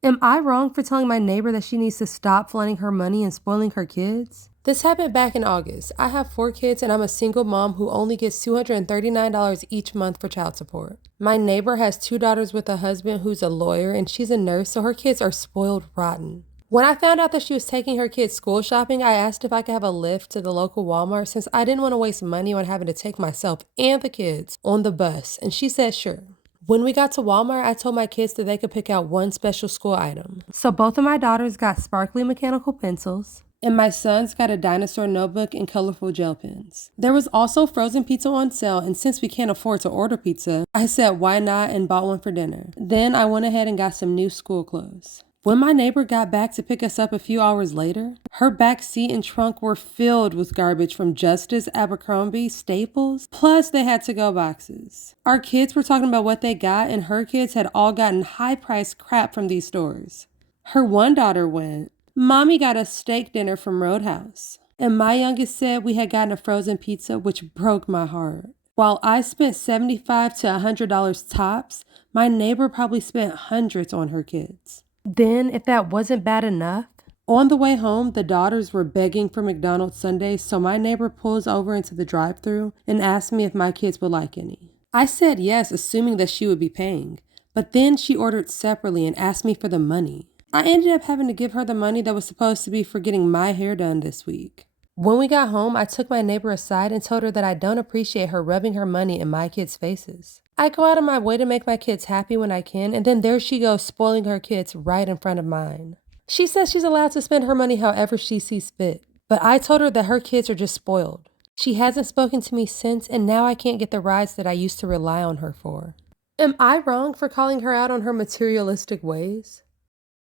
Am I wrong for telling my neighbor that she needs to stop flaunting her money and spoiling her kids? This happened back in August. I have 4 kids and I'm a single mom who only gets $239 each month for child support. My neighbor has 2 daughters with a husband who's a lawyer and she's a nurse, so her kids are spoiled rotten. When I found out that she was taking her kids school shopping, I asked if I could have a lift to the local Walmart since I didn't want to waste money on having to take myself and the kids on the bus, and she said sure. When we got to Walmart, I told my kids that they could pick out one special school item. So both of my daughters got sparkly mechanical pencils, and my sons got a dinosaur notebook and colorful gel pens. There was also frozen pizza on sale, and since we can't afford to order pizza, I said why not and bought one for dinner. Then I went ahead and got some new school clothes. When my neighbor got back to pick us up a few hours later, her back seat and trunk were filled with garbage from Justice, Abercrombie, Staples, plus they had to-go boxes. Our kids were talking about what they got, and her kids had all gotten high-priced crap from these stores. Her one daughter went, "Mommy got a steak dinner from Roadhouse." And my youngest said we had gotten a frozen pizza, which broke my heart. While I spent $75 to $100 tops, my neighbor probably spent hundreds on her kids. Then, if that wasn't bad enough, on the way home, the daughters were begging for McDonald's sundaes, so my neighbor pulls over into the drive-thru and asked me if my kids would like any. I said yes, assuming that she would be paying, but then she ordered separately and asked me for the money. I ended up having to give her the money that was supposed to be for getting my hair done this week. When we got home, I took my neighbor aside and told her that I don't appreciate her rubbing her money in my kids' faces. I go out of my way to make my kids happy when I can, and then there she goes spoiling her kids right in front of mine. She says she's allowed to spend her money however she sees fit, but I told her that her kids are just spoiled. She hasn't spoken to me since, and now I can't get the rides that I used to rely on her for. Am I wrong for calling her out on her materialistic ways?